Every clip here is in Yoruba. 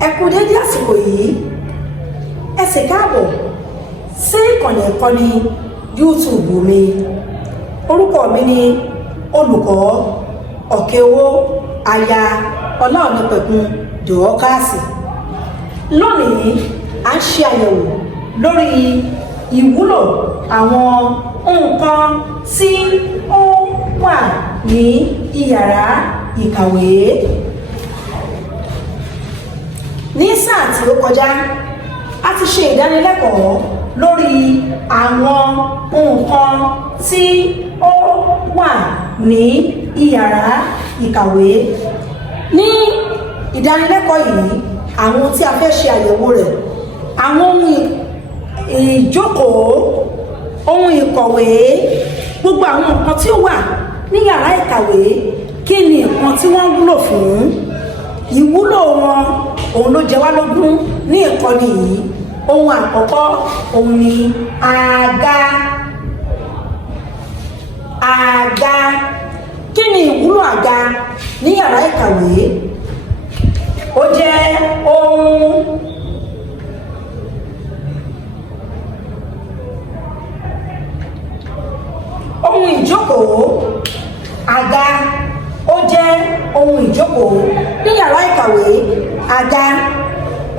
Ẹ kú dédé àsìkò yìí, ẹ sì káàbọ̀ sí ìkànnì ìkọ́ni YouTube mi. Orúkọ mi ni olùkọ́ Ọ̀kẹ́owó aya Ọláọ̀nípẹ̀kun Dọ̀ọ́kàsì. Lónìí a ń ṣe àyẹ̀wò lórí ìwúlò àwọn nǹkan tí ó wà ní ìyàrá ìkàwé. Ní sáà tí ó kọjá, a ti ṣe ìdánilẹ́kọ̀ọ́ lórí àwọn nǹkan tí ó wà ní ìyàrá ìkàwé. Ní ìdánilẹ́kọ̀ọ́ yìí, àwọn tí a fẹ́ ṣe àyẹ̀wò rẹ̀, àwọn ohun ìjókòó, ohun ìkọ̀wé, gbogbo àwọn nǹkan tí ó wà ní yàrá ìkàwé, kí ni nǹkan tí wọ́n wúlò fún? Ìwúlò wọn òun ló jẹ wá lógún ní ìkọ́ni yìí. Ohun àkọ́kọ́ òun ni àga. Àga. Kí ni ìwúlò àga ní yàrá ìkàwé? Ó jẹ́ ohun ìjókòó. Àga ó jẹ́ ohun ìjókòó ní yàrá ìkàwé. Àga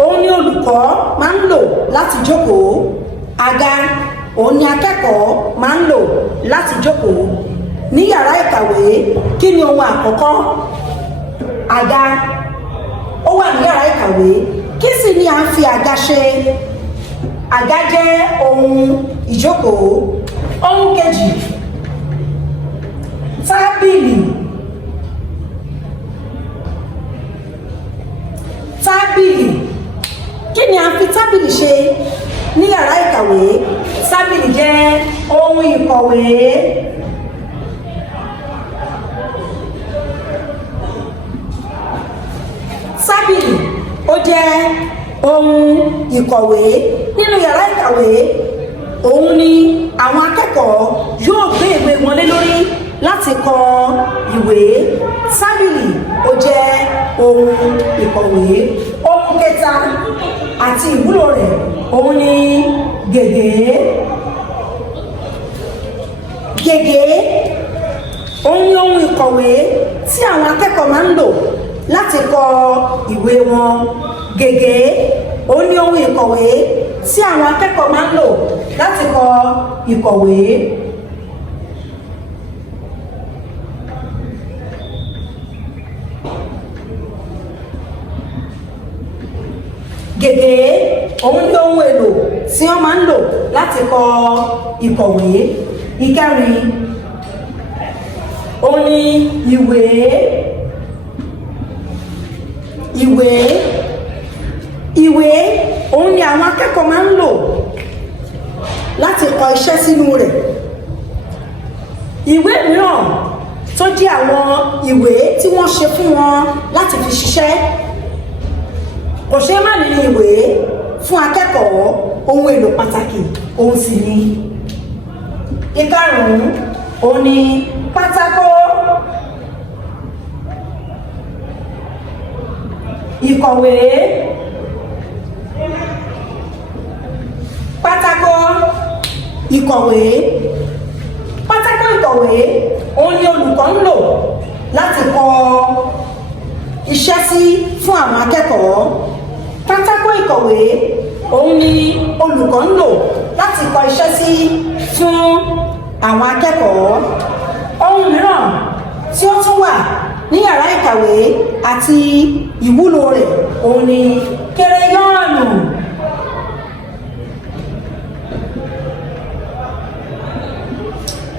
òun ni olùkọ́ máa ń lò láti jókòó. Àga òun ni akẹ́kọ̀ọ́ máa ń lò láti jókòó ní yàrá ìkàwé. Kí ni ohun àkọ́kọ́? Àga ó wà ní yàrá ìkàwé. Kí sì ni à ń fi àga ṣe? Àga jẹ́ ohun ìjókòó. Ohun kejì, tábìlì. Tábìlì. Kí ni a fi tábìlì ṣe ní yàrá ìkàwé? Tábìlì jẹ́ ohun ìkọ̀wé. Tábìlì ó jẹ́ ohun ìkọ̀wé. Nínú yàrá ìkàwé, òun ni àwọn akẹ́kọ̀ọ́ yóò gbé ìwé wọn lé lórí láti kọ ìwé. Tábìlì ó jẹ́ ohun ìkọ̀wé. Ohun kẹta àti ìwúlò rẹ̀ òun ni gègé. Gègé òun ni ohun ìkọ̀wé tí àwọn akẹ́kọ̀ọ́ máa ń lò láti kọ ìwé wọn. Gègé òun ni ohun ìkọ̀wé tí àwọn akẹ́kọ̀ọ́ máa ń lò láti kọ ìkọ̀wé. Gègé òun ni ohun èlò tí wọ́n máa ń lò láti kọ ìkọ̀wé. Ìkẹrin òun ni ìwé. Ìwé. Ìwé òun ni àwọn akẹ́kọ̀ọ́ máa ń lò láti kọ iṣẹ́ sínú rẹ̀. Ìwé mìíràn tó jẹ́ àwọn ìwé tí wọ́n ṣe fún wọn láti fi ṣiṣẹ́. Kò ṣe má ní ìwé fún akẹ́kọ̀ọ́, ohun èlò pàtàkì òun sì ni. Ìkarùn-ún òun ni pátákó. Ìkọ̀wé. Pátákó ìkọ̀wé. Pátákó ìkọ̀wé òun ni olùkọ́ ń lò láti kọ iṣẹ́ sí fún àwọn akẹ́kọ̀ọ́. Pátákó ìkọ̀wé òun ni olùkọ́ ń lò láti kọ iṣẹ́ sí fún àwọn akẹ́kọ̀ọ́. Ohun mìíràn tí ó tún wà ní yàrá ìkàwé àti ìwúlò rẹ̀ òun ni kéreyọ́ọ̀nù.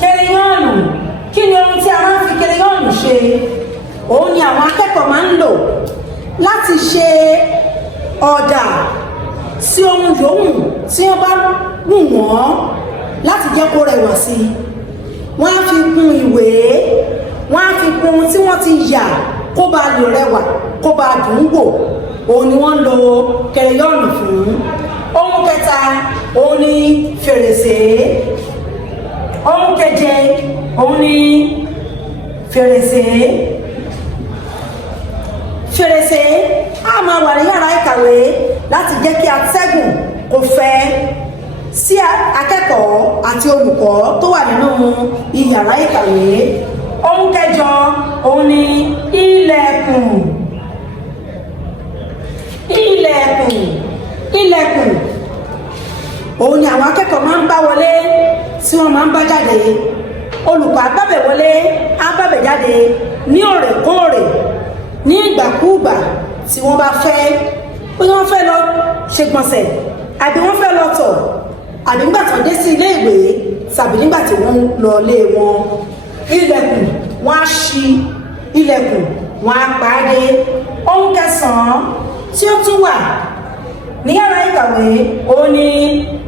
Kéreyọ́ọ̀nù. Kí ni ohun tí a máa ń fi kéreyọ́ọ̀nù ṣe? Òun ni àwọn akẹ́kọ̀ọ́ máa ń lò láti ṣe ọ̀dà sí ohun yòówù tí wọ́n bá wù wọ́n láti jẹ́ kó rẹwà sí i. Wọ́n á fi kún ìwé, wọ́n á fi kún ohun tí wọ́n ti yà kó bá lè rẹwà, kó bá dùn ún wò. Òun ni wọ́n ń lo kéreyọ́ọ̀nù fún. Ohun kẹta òun ni fèrèsé. Ohun keje òun ni fèrèsé. Fèrèsé á máa wà ní yàrá ìkàwé ìkàwé láti jẹ́ kí atẹ́gùn kó fẹ́ sí akẹ́kọ̀ọ́ àti olùkọ́ tó wà nínú ìyàrá ìkàwé. Ohun kẹjọ òun ni ilẹ̀kùn. Ilẹ̀kùn òun ni àwọn akẹ́kọ̀ọ́ máa ń bá wọlé tí wọ́n máa ń bá jáde. Olùkọ́ á bábẹ̀ wọlé á bábẹ̀ jáde ní òrèkóòrè ní ìgbàkúùgbà tí wọ́n bá fẹ́, pé wọ́n fẹ́ lọ ṣègbọ̀nsẹ̀ àbí wọ́n fẹ́ lọ tọ̀ àbí nígbà tí wọ́n dé sí ilé ìwé tàbí nígbà tí wọ́n lọ ilé wọn. Ilẹ̀kùn wọ́n á ṣí, ilẹ̀kùn wọ́n á pàdé. Ohun kẹsàn-án tí ó tún wà ní yàrá ìkàwé òun ni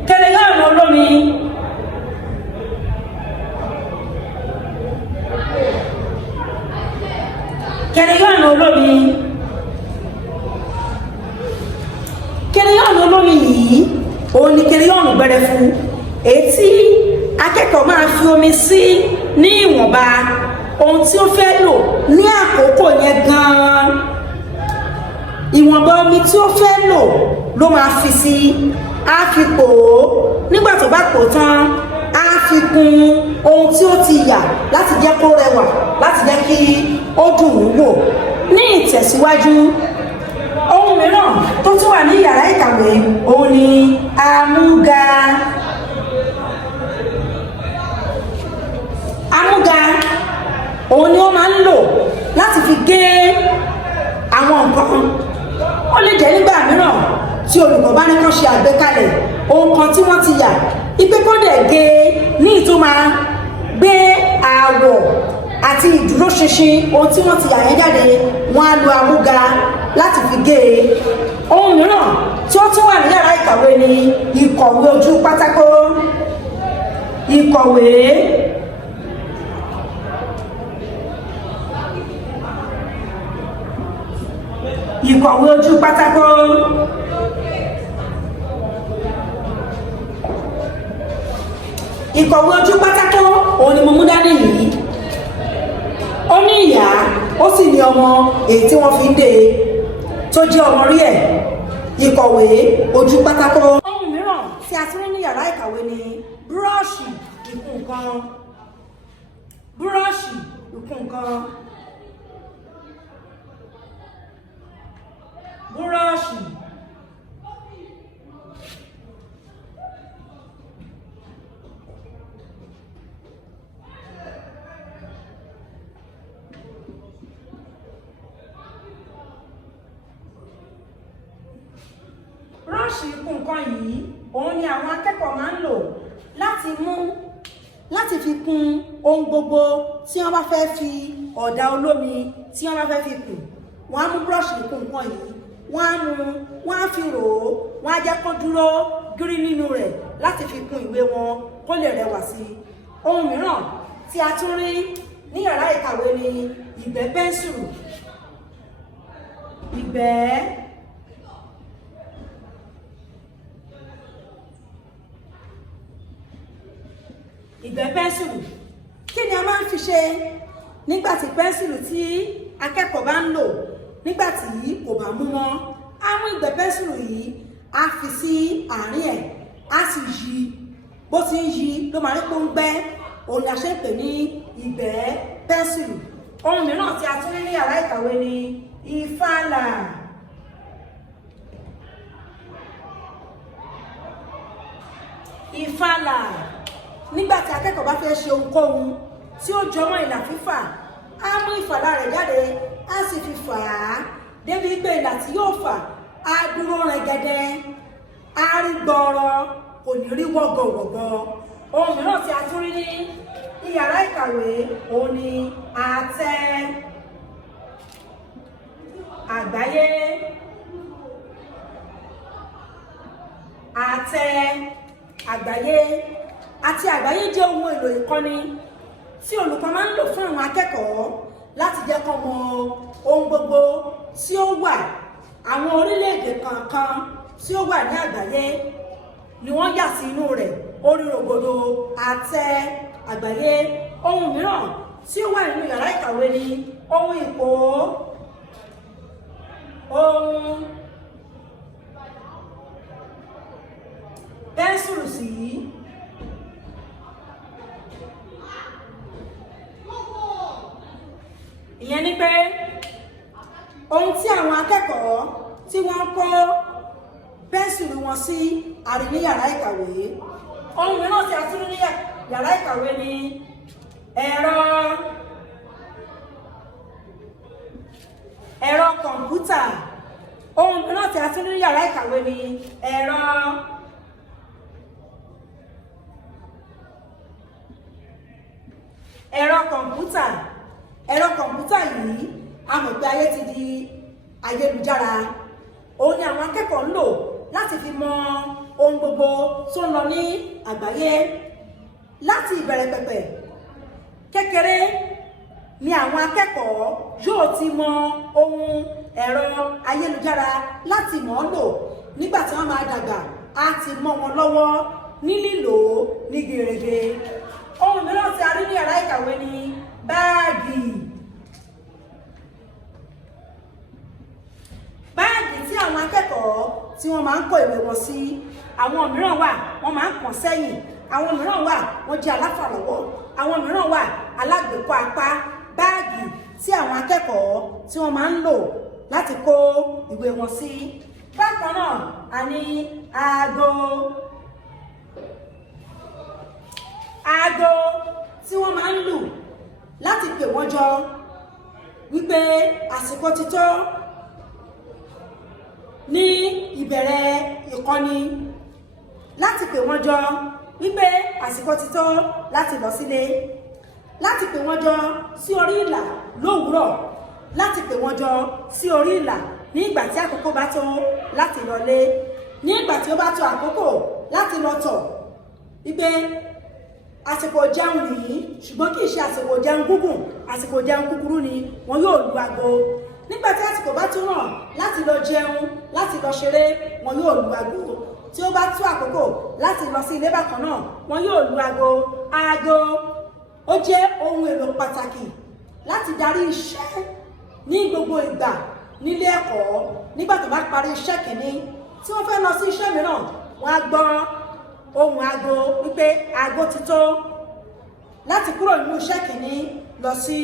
kẹrìngànù olómi. Kẹrìngànù olómi yìí òun ni kẹrìngànù gbẹrẹfu, èyí tí akẹ́kọ̀ọ́ máa fi omi sí ní ìwọ̀nba ohun tí ó fẹ́ lò ní àkókò yẹn gan-an. Ìwọ̀nba omi tí ó fẹ́ lò ló máa fi sí, á fi pò ó, nígbà tó bá pò tán á fi kún ohun tí ó ti yà láti jẹ́ kó rẹwà, láti jẹ́ kí ó dùn ún wò. Ní ìtẹ̀síwájú, ohun mìíràn tó tún wà ní yàrá ìkàwé òun ni amúga. Òun ni ó máa ń lò láti fi gé àwọn nǹkan. Ó lè jẹ́ nígbà mìíràn tí olùkọ́ bá ní kán ṣe àgbékalẹ̀ ohun kan tí wọ́n ti yà, ipe kó dẹ̀ gé ní ìtumọ̀ gbé àwọ̀ àti ìdúróṣinṣin ohun tí wọ́n ti yà yẹn jáde, wọ́n á lo amúga láti fi gé e. Ohun mìíràn tí ó tún wà ní yàrá ìkàwé ni ìkọ̀wé ojú pátákó. Ìkọ̀wé ojú pátákó. Ìkọ̀wé ojú pátákó òun ni mo mú dání yìí. Ó ní ìyá, ó sì ní ọmọ èyí tí wọ́n fi ń dè tó jẹ́ ọmọ rí ẹ̀. Ìkọ̀wé ojú pátákó. Ohun mìíràn tí a tún rí ní yàrá ìkàwé ni búrọ́ọ̀ṣì ìkùn nǹkan. Búrọ́ọ̀ṣì ìkùn nǹkan. Búrọ́ọ̀ṣì. Búrọ́ọ̀ṣì ìkùn nǹkan yìí òun ni àwọn akẹ́kọ̀ọ́ máa ń lò láti fi kùn ohun gbogbo tí wọ́n bá fẹ́ fi ọ̀dà olómi tí wọ́n bá fẹ́ fi kùn. Wọ́n á mú búrọ́ọ̀ṣì ìkùn nǹkan yìí, wọ́n á fi rò ó, wọ́n á jẹ́ kó dúró gírí nínú rẹ̀ láti fi kùn ìwé wọn kó lè rẹwà sí i. Ohun mìíràn tí a tún rí ní yàrá ìkàwé ni ìgbẹ́ pẹ́ńsùlù. Ìgbẹ́ pẹ́ńsùlù kí ni a máa ń fi ṣe nígbàtí pẹ́ńsùlù tí akẹ́kọ̀ọ́ bá ń lò nígbàtí kò bá mú mọ́? Á mú ìgbẹ́ pẹ́ńsùlù yìí, á fi sí àárín ẹ̀, á sì yí. Bó ti ń yí ló máa rí pé ó ń gbẹ́, òun ni a ṣe ń pè ní ìgbẹ́ pẹ́ńsùlù. Ohun mìíràn tí a tún rí ní yàrá ìkàwé ni ìfàlà. Ìfàlà nígbàtí akẹ́kọ̀ọ́ bá fẹ́ ṣe ohunkóhun tí ó jọmọ́ ìlà fífà, á mú ìfàlà rẹ̀ jáde, á sì fi fà á débi pé ìlà tí yóò fà á dúró rẹ̀gẹ̀dẹ̀, á rí gbọọrọ, kò ní rí wọ́gọ̀wọ̀gọ̀. Ohun mìíràn tí a tún rí ní yàrá ìkàwé òun ni àtẹ àgbáyé. Àtẹ àgbáyé àti àgbáyé jẹ́ ohun èlò ìkọ́ni tí olùkọ́ máa ń lò fún àwọn akẹ́kọ̀ọ́ láti jẹ́ kó mọ ohun gbogbo tí ó wà. Àwọn orílẹ̀-èdè kankan tí ó wà ní àgbáyé ni wọ́n yà sí inú rẹ̀, orí rògbòdò àtẹ àgbáyé. Ohun mìíràn tí ó wà nínú yàrá ìkàwé ni ohun ìkó. sí. Ìyẹn ni pé ohun tí àwọn akẹ́kọ̀ọ́ tí wọ́n kó pẹ́ńsìlì wọn sí àrí ní yàrá ìkàwé. Ohun mìíràn tí a tún ní yàrá ìkàwé ni ẹ̀rọ kọ̀ǹpútà. Ohun mìíràn tí a tún ní yàrá ìkàwé ni ẹ̀rọ kọ̀ǹpútà. Ẹ̀rọ kọ̀ǹpútà yìí a mọ̀ pé ayé ti di ayélujára. Òun ni àwọn akẹ́kọ̀ọ́ ń lò láti fi mọ ohun gbogbo tó ń lọ ní àgbáyé. Láti ìbẹ̀rẹ̀ pẹ̀pẹ̀ kékeré ni àwọn akẹ́kọ̀ọ́ yóò ti mọ ohun ẹ̀rọ ayélujára láti mọ̀ ọ́ lò. Nígbà tí wọ́n máa dàgbà á ti mọ́ wọn lọ́wọ́ ní lílò ní gerege. Ohun mìíràn tí a rí ní yàrá ìkàwé ni báàgì. Báàgì tí àwọn akẹ́kọ̀ọ́ tí wọ́n máa ń kó ìwé wọn sí. Àwọn mìíràn wà wọ́n máa ń pọ̀n sẹ́yìn, àwọn mìíràn wà wọ́n jẹ́ aláfàlọ́wọ́, àwọn mìíràn wà alágbèékọ́ apá. Báàgì tí àwọn akẹ́kọ̀ọ́ tí wọ́n máa ń lò láti kó ìwé wọn sí. Bákan náà a ní aago tí wọ́n máa ń lù láti pè wọ́n jọ wípé àsìkò ti tó ní ìbẹ̀rẹ̀ ìkọ́ni, láti pè wọ́n jọ wípé àsìkò ti tó láti lọ sílé, láti pè wọ́n jọ sí orí ìlà lówùúrọ̀, láti pè wọ́n jọ sí orí ìlà ní ìgbà tí àkókò bá tó láti lọlé, ní ìgbà tí ó bá tó àkókò láti lọ tọ̀ wípé àsìkò jẹun nìyí, ṣùgbọ́n kì í ṣe àsìkò jẹun gúngùn, àsìkò jẹun kúkúrú ni wọn yóò lu aago. Nígbà tí àsìkò bá tó ràn láti lọ jẹun, láti lọ ṣeré, wọn yóò lu aago. Tí ó bá tó àkókò láti lọ sí ilé bákan náà, wọn yóò lu aago. Aago ó jẹ́ ohun èlò pàtàkì láti darí iṣẹ́ ní gbogbo ìgbà nílé ẹ̀kọ́. Nígbà tó bá parí iṣẹ́ kìíní tí wọ́n fẹ́ lọ sí iṣẹ́ mìíràn, wọ́n á gbọ́ ohùn aago wípé aago ti tó láti kúrò nínú iṣẹ́ kìíní lọ sí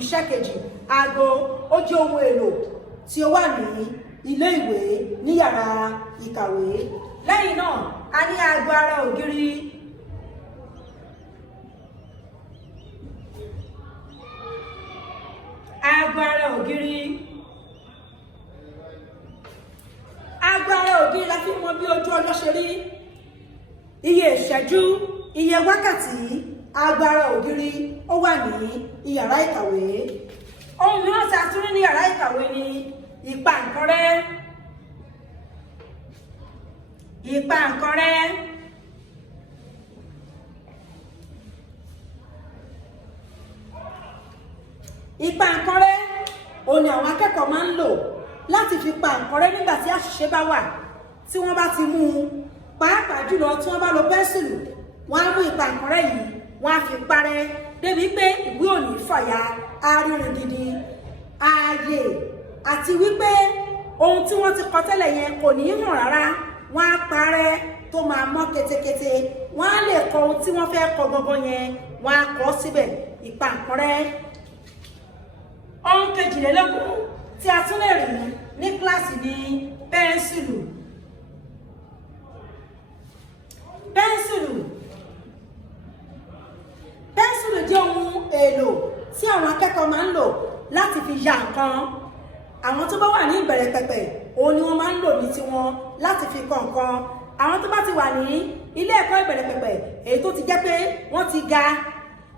iṣẹ́ kejì. Aago ó jẹ́ ohun èlò tí ó wà ní ilé ìwé ní yàrá ìkàwé. Lẹ́yìn náà a ní aago ara ògiri. Aago ara ògiri. Aago ara ògiri la fi mọ bí ojú ọjọ́ ṣe rí, iye ìṣẹ́jú, iye wákàtí. Aago ara ògiri ó wà ní yàrá ìkàwé. Ohun mìíràn tí a tún rí ní yàrá ìkàwé ni ìpàǹkanrẹ́. Ìpàǹkanrẹ́. Ìpàǹkanrẹ́ òun ni àwọn akẹ́kọ̀ọ́ máa ń lò láti fi pa nǹkan rẹ́ nígbà tí àṣìṣe bá wà. Tí wọ́n bá ti mú un, pàápàá jùlọ tí wọ́n bá lo pẹ́ńsìlì, wọ́n á mú ìpàǹkanrẹ́ yìí, wọ́n á fi parẹ́ débi pé ìwé ò ní fàya, á rírin gidi. Ààyè àti wípé ohun tí wọ́n ti kọ tẹ́lẹ̀ yẹn kò ní hàn rárá, wọ́n á parẹ́ tó máa mọ́ ketekete. Wọ́n á lè kọ ohun tí wọ́n fẹ́ kọ gangan yẹn, wọ́n á kọ síbẹ̀. Ìpàǹkanrẹ́. Ohun kejìlélógún tí a tún lè rí ní kíláàsì ní pẹ́ńsìlù. Pẹ́ńsìlù jẹ́ ohun èlò tí àwọn akẹ́kọ̀ọ́ máa ń lò láti fi ya nǹkan. Àwọn tó bá wà ní ìbẹ̀rẹ̀ pẹ̀pẹ̀ òun ni wọ́n máa ń lò ní tiwọn láti fi kọ nǹkan. Àwọn tó bá ti wà ní ilé ẹ̀kọ́ ìbẹ̀rẹ̀ pẹ̀pẹ̀, èyí tó ti jẹ́ pé wọ́n ti ga,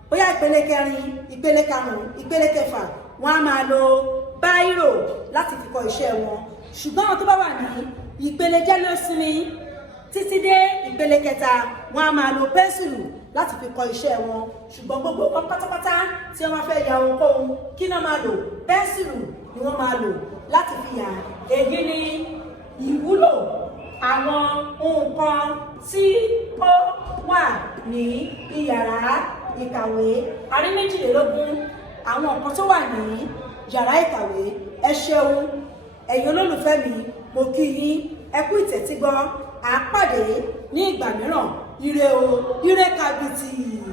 bóyá ìpele kẹrin, ìpele karùn-ún, ìpele kẹfà, wọ́n á máa lo báírò láti fi kọ iṣẹ́ wọn. Ṣùgbọ́n àwọn tó bá wà ní ìpele jẹ́lósinmi títí dé ìpele kẹta, wọ́n á máa lo pẹ́ńsìlù láti fi kọ iṣẹ́ wọn. Ṣùgbọ́n gbogbo wọn pátápátá tí wọ́n fẹ́ ya ohunkóhun, kí náà máa lò? Pẹ́ńsìlù ni wọ́n máa lò láti fi yà. Èyí ni ìwúlò àwọn nǹkan tí ó wà ní ìyàrá ìkàwé. A rí 22 àwọn nǹkan tó wà ní yàrá ìkàwé. Ẹ ṣeun ẹ̀yin olólùfẹ́ mi, mo kí yín, ẹ kú ìtẹ́tígbọ́. À á pàdé ní ìgbà mìíràn ire o, ire kàbìtì.